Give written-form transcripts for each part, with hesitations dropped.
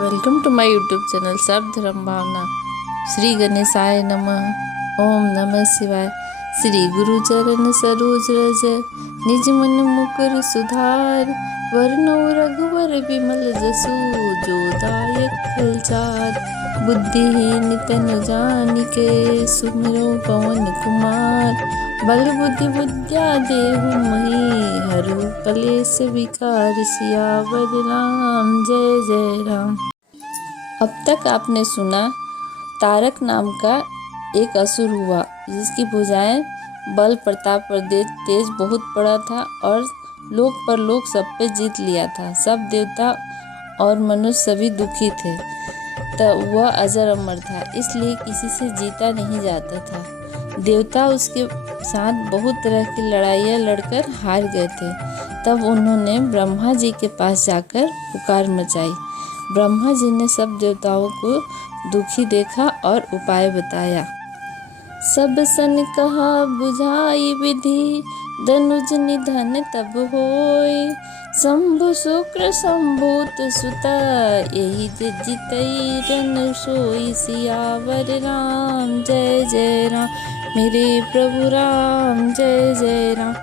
Welcome to my YouTube channel Sarva Dharma Bhavna. Shri गणेशाय नमः। ओम नमः शिवाय। श्री गुरु चरण सरोज रज निज मन मुकुर सुधार। वरनौ रघुवर विमल जसु जो दायक फलचार। बुद्धिहीन तनु जानिके सुमिरौ पवन कुमार। बल बुद्धि विद्या देहु मही हरु कलेश विकार। सियावर राम जय जय राम। अब तक आपने सुना तारक नाम का एक असुर हुआ जिसकी भुजाएं बल प्रताप पर तेज बहुत बड़ा था और लोक परलोक सब पे जीत लिया था। सब देवता और मनुष्य सभी दुखी थे। तब वह अजर अमर था, इसलिए किसी से जीता नहीं जाता था। देवता उसके साथ बहुत तरह की लड़ाइयाँ लड़कर हार गए थे। तब उन्होंने ब्रह्मा जी के पास जाकर पुकार मचाई। ब्रह्मा जी ने सब देवताओं को दुखी देखा और उपाय बताया। सब सन कहा बुझाई विधि धनुज निधन तब होय। शंभु शुक्र संभूत सुता यही जितई रन सोई। सियावर राम जय जय राम। मेरे प्रभु राम जय जय राम।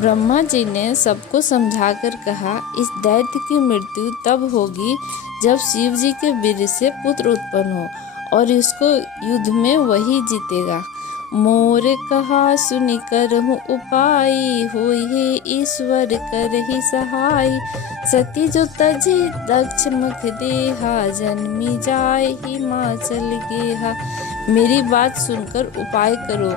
ब्रह्मा जी ने सबको समझाकर कहा, इस दैत्य की मृत्यु तब होगी जब शिव जी के वीर से पुत्र उत्पन्न हो और इसको युद्ध में वही जीतेगा। मोर कहा सुनि करहु उपाय होई है ईश्वर करहि सहाय। सती जो तजी दक्ष मुख देहा जन्मी जाय हिमाचल गेहा। मेरी बात सुनकर उपाय करो,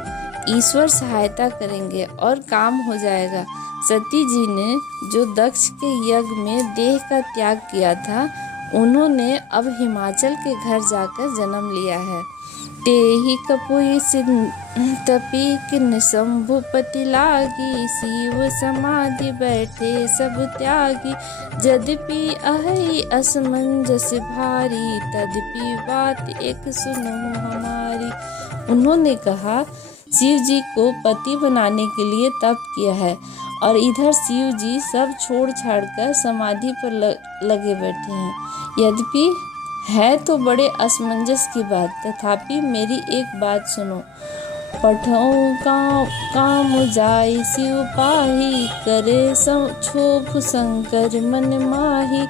ईश्वर सहायता करेंगे और काम हो जाएगा। सती जी ने जो दक्ष के यज्ञ में देह का त्याग किया था, उन्होंने अब हिमाचल के घर जाकर जन्म लिया है। तेहि कपुई तपी किन शंभुपति लागी। शिव समाधि बैठे सब त्यागी। यद्यपि अहि असमंजस भारी तद्यपि बात एक सुनो हमारी। उन्होंने कहा, शिव जी को पति बनाने के लिए तप किया है और इधर शिव जी सब छोड़ छाड़ कर समाधि पर लगे बैठे हैं। यद्यपि है तो बड़े असमंजस की बात, तथापि मेरी एक बात सुनो। पठौ काम जाई शिव पाही। करे क्षोभ शंकर मन माही।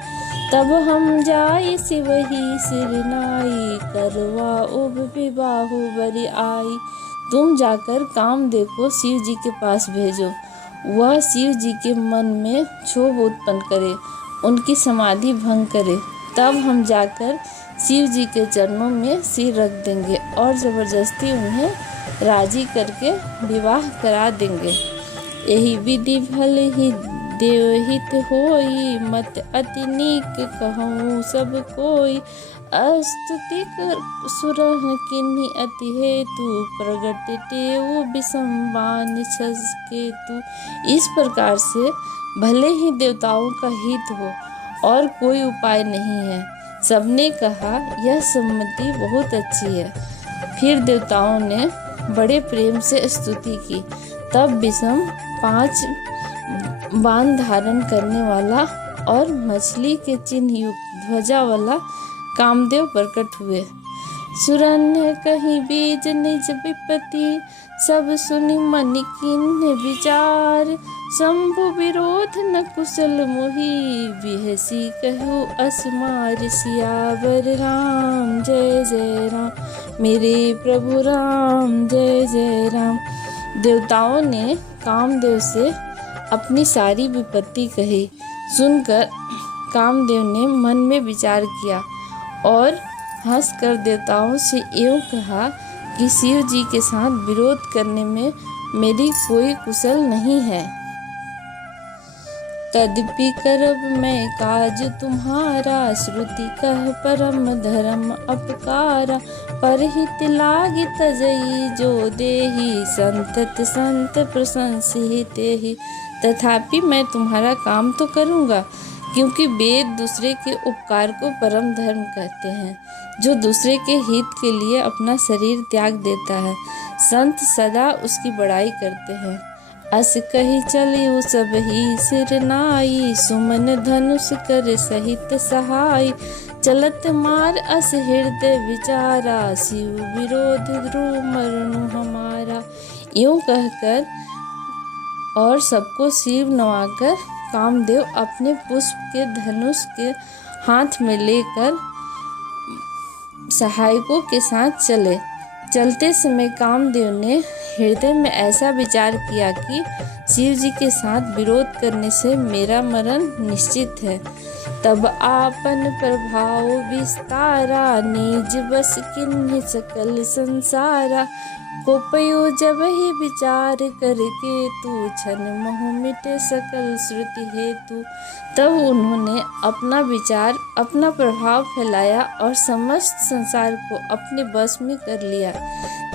तब हम जाई शिव ही सिर नाई। करवा उब विबाहु बरि आई। तुम जाकर कामदेव को शिव जी के पास भेजो। वह शिव जी के मन में क्षोभ उत्पन्न करे, उनकी समाधि भंग करे। तब हम जाकर शिव जी के चरणों में सिर रख देंगे और जबरदस्ती उन्हें राजी करके विवाह करा देंगे। यही विधि भल ही देवहित होई। मत अति नीक कहूँ सब कोई। अस्तुति सुरह किन्हीं अति हेतु। प्रगट तेऊ विसंवान छस केतु। इस प्रकार से भले ही देवताओं का हित हो और कोई उपाय नहीं है। सबने कहा, यह सम्मति बहुत अच्छी है। फिर देवताओं ने बड़े प्रेम से स्तुति की। तब विषम 5 बाण धारण करने वाला और मछली के चिन्ह युक्त ध्वजा वाला कामदेव प्रकट हुए। सुरन कहीं बीज निज विपत्ति। सब सुनि मन किन्ह विचार। शंभु विरोध न कुशल मोहि। बिहसी कहु असमार। सियावर राम जय जय राम। मेरे प्रभु राम जय जय राम। देवताओं ने कामदेव से अपनी सारी विपत्ति कही। सुनकर कामदेव ने मन में विचार किया और हंसकर देवताओं से यूँ कहा कि शिव जी के साथ विरोध करने में मेरी कोई कुशल नहीं है। तद्यपि करब मैं काज तुम्हारा। श्रुति कह परम धर्म अपकारा। परहित लागी तजई जो देही। संतत संत प्रशंसित ही। तथापि मैं तुम्हारा काम तो करूँगा, क्योंकि वेद दूसरे के उपकार को परम धर्म कहते हैं। जो दूसरे के हित के लिए अपना शरीर त्याग देता है, संत सदा उसकी बड़ाई करते हैं। अस कही चलियो सब ही सिर नाई, सुमन धनुष कर सहित सहाय। चलत मार अस हृदय विचारा, शिव विरोध ध्रुव मरनु हमारा। यूं कहकर और सबको शिव नवाकर कामदेव अपने पुष्प के धनुष के हाथ में लेकर सहायकों के साथ चले। चलते समय कामदेव ने हृदय में ऐसा विचार किया कि शिव जी के साथ विरोध करने से मेरा मरण निश्चित है। तब आपन प्रभाव विस्तारा, निज बस किन्हीं सकल संसारा। कोपयो जब ही विचार करके तू, छन मोह मिटे सकल श्रुति हेतु। तब उन्होंने अपना विचार, अपना प्रभाव फैलाया और समस्त संसार को अपने बस में कर लिया।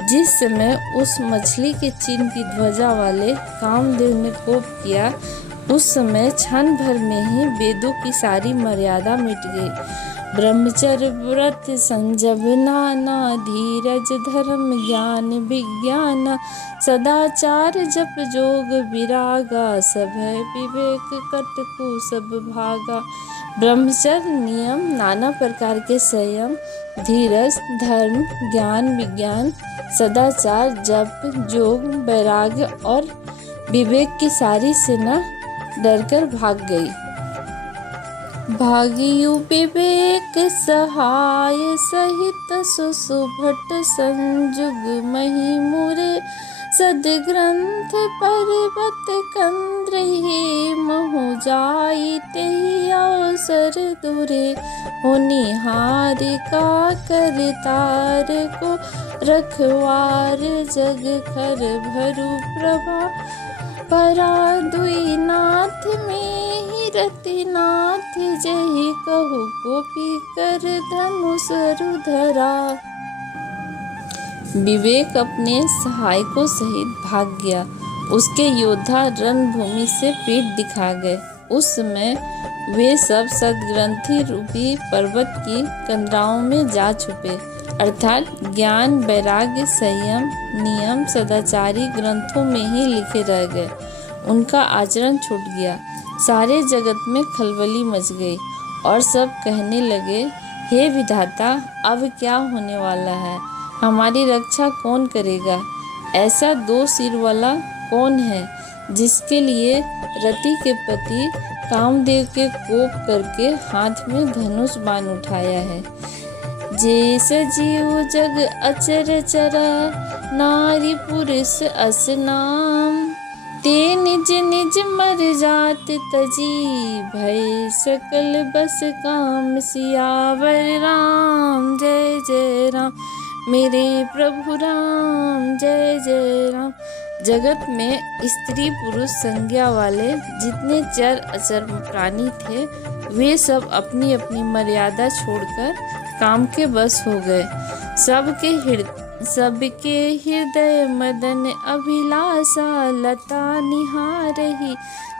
जिस समय उस मछली के चिन्ह की ध्वजा वाले कामदेव ने कोप किया, उस समय क्षण भर में ही वेदों की सारी मर्यादा मिट गई। ब्रह्मचर्य व्रत संजब नाना, धीरज धर्म ज्ञान विज्ञान। सदाचार जप जोग विरागा, सभय विवेक कटकु सब भागा। ब्रह्मचर्य नियम, नाना प्रकार के संयम, धीरज धर्म ज्ञान विज्ञान, सदाचार जप जोग वैराग्य और विवेक की सारी सेना डरकर भाग गई। भागियु विवेक सहाय सहित, सुसुभट संजुग मही मुरे। सदग्रंथ पर्वत कंद्र ही, महु जाई तेहि अवसर दुरे। होनिहार का करतार को, रखवार जग खर भरु प्रभा। परा दुई नाथ में ही रतिनाथ, जही कहु गोपी कर धनुष रुधरा। विवेक अपने सहायकों सहित भाग गया। उसके योद्धा रणभूमि से पीठ दिखा गए। उस समय वे सब सदग्रंथि रूपी पर्वत की कंदराओं में जा छुपे, अर्थात ज्ञान वैराग्य संयम नियम सदाचारी ग्रंथों में ही लिखे रह गए। उनका आचरण छूट गया। सारे जगत में खलबली मच गई और सब कहने लगे, हे विधाता, अब क्या होने वाला है? हमारी रक्षा कौन करेगा? ऐसा 2 सिर वाला कौन है जिसके लिए रति के पति कामदेव के कोप करके हाथ में धनुष बाण उठाया है? जैस जीव जग अचर चरा, नारी पुरुष अस नाम। ते निज निज मर जात तजी, भय सकल बस काम सियावर राम। जय जय राम मेरे प्रभु राम, जय जय राम। जगत में स्त्री पुरुष संज्ञा वाले जितने चर अचर प्राणी थे, वे सब अपनी अपनी मर्यादा छोड़कर काम के बस हो गए। सबके हृदय मदन अभिलाषा, लता निहारही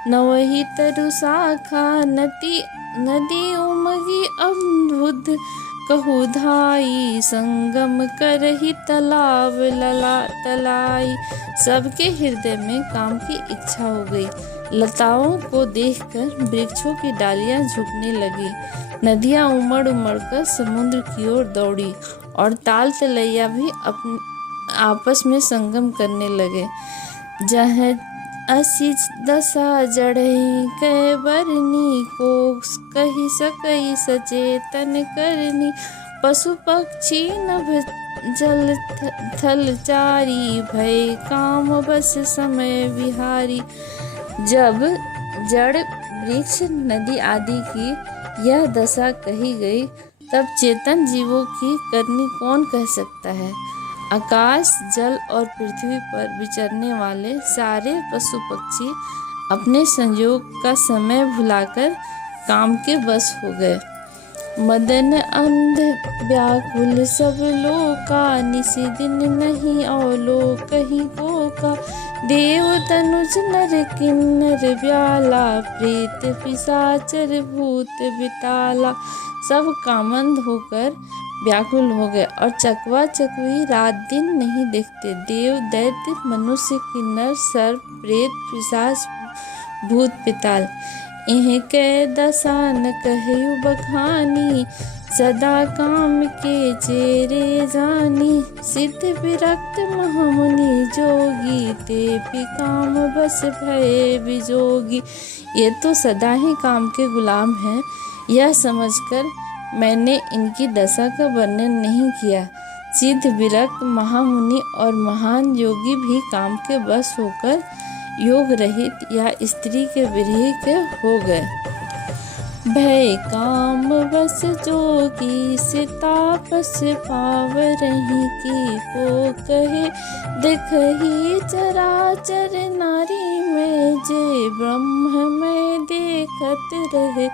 नवही तरु शाखा। नदी उमगी अद्भुत कहु धाई, संगम करही तालाब लला तलाई। सबके हृदय में काम की इच्छा हो गई। लताओं को देखकर वृक्षों की डालियां झुकने लगी। नदियां उमड़ उमड़ कर समुद्र की ओर दौड़ी और ताल तलैया भी आपस में संगम करने लगे। जहाँ असी दशा जड़ही कै बरनी, को कही सकई सचेतन करनी। पशु पक्षी नभ जल थल चारी, भय काम बस समय विहारी। जब जड़ वृक्ष नदी आदि की यह दशा कही गई, तब चेतन जीवों की करनी कौन कह सकता है? आकाश जल और पृथ्वी पर विचरने वाले सारे पशु पक्षी अपने संयोग का समय भुलाकर काम के बस हो गए। मदन अंध व्याकुल सब लोका, निसी दिन नहीं औलो कहीं को का। देव तनुज नर किन्नर ब्याला, प्रेत पिशाचर भूत बिताला। सब कामंद होकर व्याकुल हो गए और चकवा चकवी रात दिन नहीं देखते। देव दैत्य मनुष्य किन्नर सर्प प्रेत पिशाच भूत पिताल इह के दशा न कहु बखानी। सदा काम के चेरे जानी सिद्ध विरक्त महामुनि जोगी ते भी काम बस भय विजोगी। ये तो सदा ही काम के गुलाम हैं, यह समझकर मैंने इनकी दशा का वर्णन नहीं किया। सिद्ध विरक्त महामुनि और महान योगी भी काम के बस होकर योग रहित या स्त्री के विरही के हो गए। भय काम बस जोगी से तापस पावरहि की को कहे। देखहि चराचर नारी में जे ब्रह्म में देखत रहे।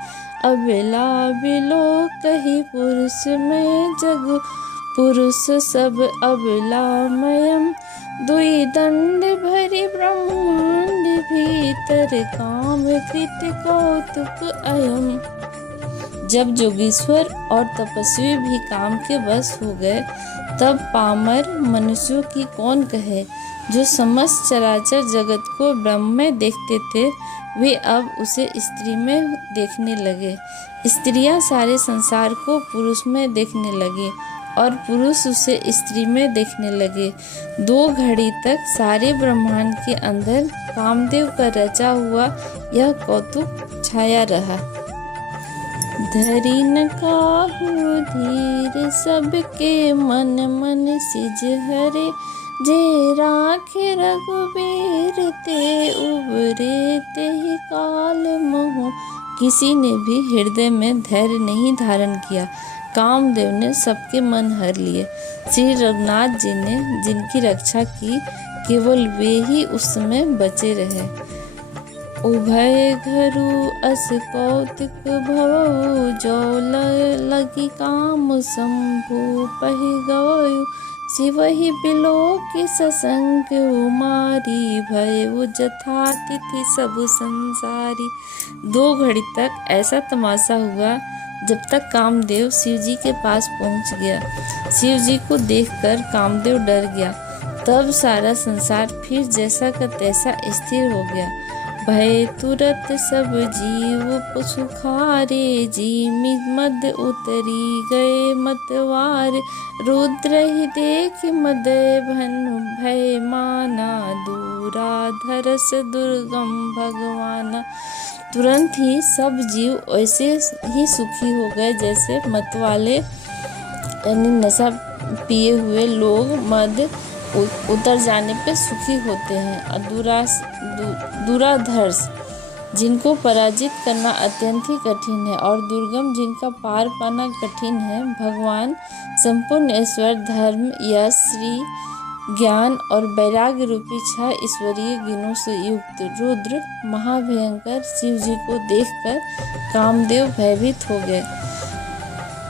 अबला बिलो कही पुरुष में जग पुरुष सब अबलामयम। दुई दंड भरी ब्रह्मांड भीतर काम कृत कौतुक अयम। जब जोगीश्वर और तपस्वी भी काम के बस हो गए, तब पामर मनुष्यों की कौन कहे। जो समस्त चराचर जगत को ब्रह्म में देखते थे, वे अब उसे स्त्री में देखने लगे। स्त्रियां सारे संसार को पुरुष में देखने लगी और पुरुष उसे स्त्री में देखने लगे। 2 घड़ी तक सारे ब्रह्मांड के अंदर कामदेव का रचा हुआ यह कौतुक छाया रहा। धरी न काहू धीर सबके मन मन सिज हरे। जे राखे रघुबीर ते उबरे ते ही काल मोह। किसी ने भी हृदय में धैर्य नहीं धारण किया। कामदेव ने सबके मन हर लिए। श्री रघुनाथ जी ने जिनकी रक्षा की, केवल वे ही उस समय बचे रहे। उभय घरु अस कौतिक भवउ। जो लगी काम शंभु पहि गवयु। शिवहि बिलो की ससंग उमारी। भयउ जथा तिथि सब संसारी। 2 घड़ी तक ऐसा तमाशा हुआ, जब तक कामदेव शिवजी के पास पहुंच गया। शिवजी को देखकर कामदेव डर गया। तब सारा संसार फिर जैसा का तैसा स्थिर हो गया। भय तुरत सब जीव सुखारे। जी मद उतरी गए मतवार। रुद्र ही देख मदय भन भय माना। दूरा धरस दुर्गम भगवाना। तुरंत ही सब जीव ऐसे ही सुखी हो गए जैसे मतवाले यानी नशा पिए हुए लोग मद उतर जाने पे सुखी होते हैं। और दुराधर्ष जिनको पराजित करना अत्यंत ही कठिन है और दुर्गम जिनका पार पाना कठिन है। भगवान संपूर्ण ईश्वर धर्म यश श्री ज्ञान और वैराग्य रूपी 6 ईश्वरीय गुणों से युक्त रुद्र महाभयंकर शिव जी को देखकर कामदेव भयभीत हो गए।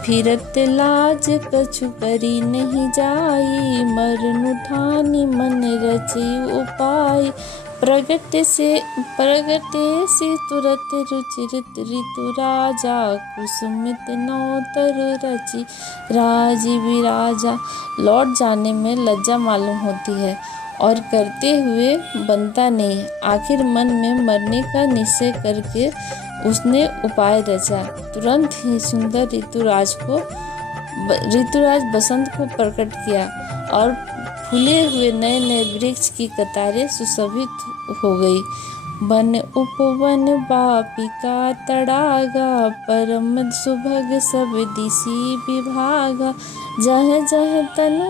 फिरत लाज कछु करी नहीं जाई। मरन उठानी मन रची उपाय। प्रगटे से तुरत रुचिरित ऋतु राजा। कुसुमित नौतर रची राजी विराजा। लौट जाने में लज्जा मालूम होती है और करते हुए बनता नहीं। आखिर मन में मरने का निश्चय करके उसने उपाय रचा। तुरंत ही सुंदर ऋतुराज बसंत को प्रकट किया और फूले हुए नए नए वृक्ष की कतारें सुशोभित हो गई। वन उपवन बापिका तड़ागा। परम सुभग सब दिशि विभागा। जह जह तनु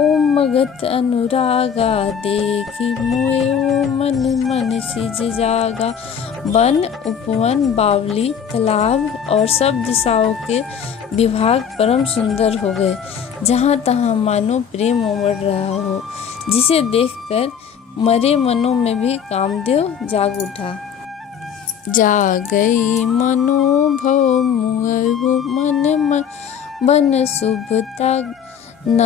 उमगत अनुरागा। देखी मोए मन मन सिज जागा। वन उपवन बावली तालाब और सब दिशाओं के विभाग परम सुंदर हो गए। जहाँ तहाँ मानो प्रेम उमड़ रहा हो, जिसे देखकर मरे मनों में भी कामदेव जाग उठा। जागई मनोभव मुअहु मन बन शुभता। न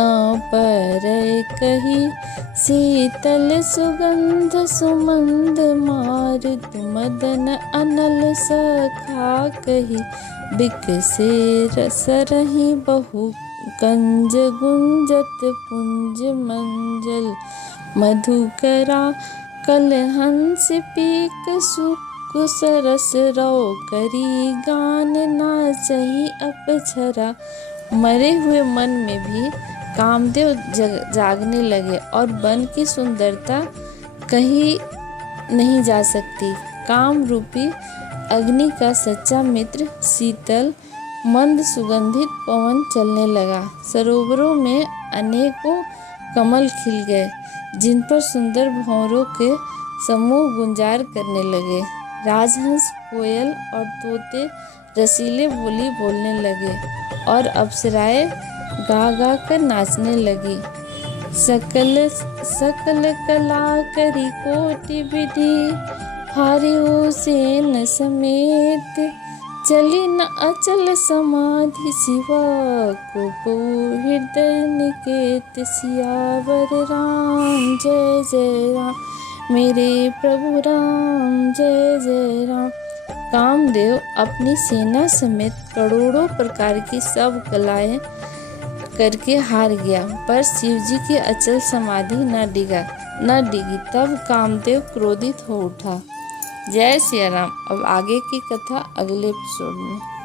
परय कही शीतल सुगंध सुमंद। मारुत मदन अनल सखा कही। बिकसे रस रही बहु कंज गुंजत पुंज मंजल मधुकरा कलहंस पीक सुख सरस रो करी गान नाचहि अपछरा। मरे हुए मन में भी कामदेव जागने लगे और वन की सुंदरता कहीं नहीं जा सकती। काम रूपी अग्नि का सच्चा मित्र शीतल मंद सुगंधित पवन चलने लगा। सरोवरों में अनेकों कमल खिल गए जिन पर सुंदर भंवरों के समूह गुंजार करने लगे। राजहंस, कोयल और तोते रसीले बोली बोलने लगे और अप्सराएं गा गा कर नाचने लगी। सकल सकल कला करी कोटि विधि हारियो सेन समेत चली न अचल समाधि सिवा को हृदय निकेत। सियावर राम जय जय राम, मेरे प्रभु राम जय जय राम। कामदेव अपनी सेना समेत करोड़ों प्रकार की सब कलाएं करके हार गया, पर शिवजी की अचल समाधि न डिगी। तब कामदेव क्रोधित हो उठा। जय सिया राम। अब आगे की कथा अगले एपिसोड में।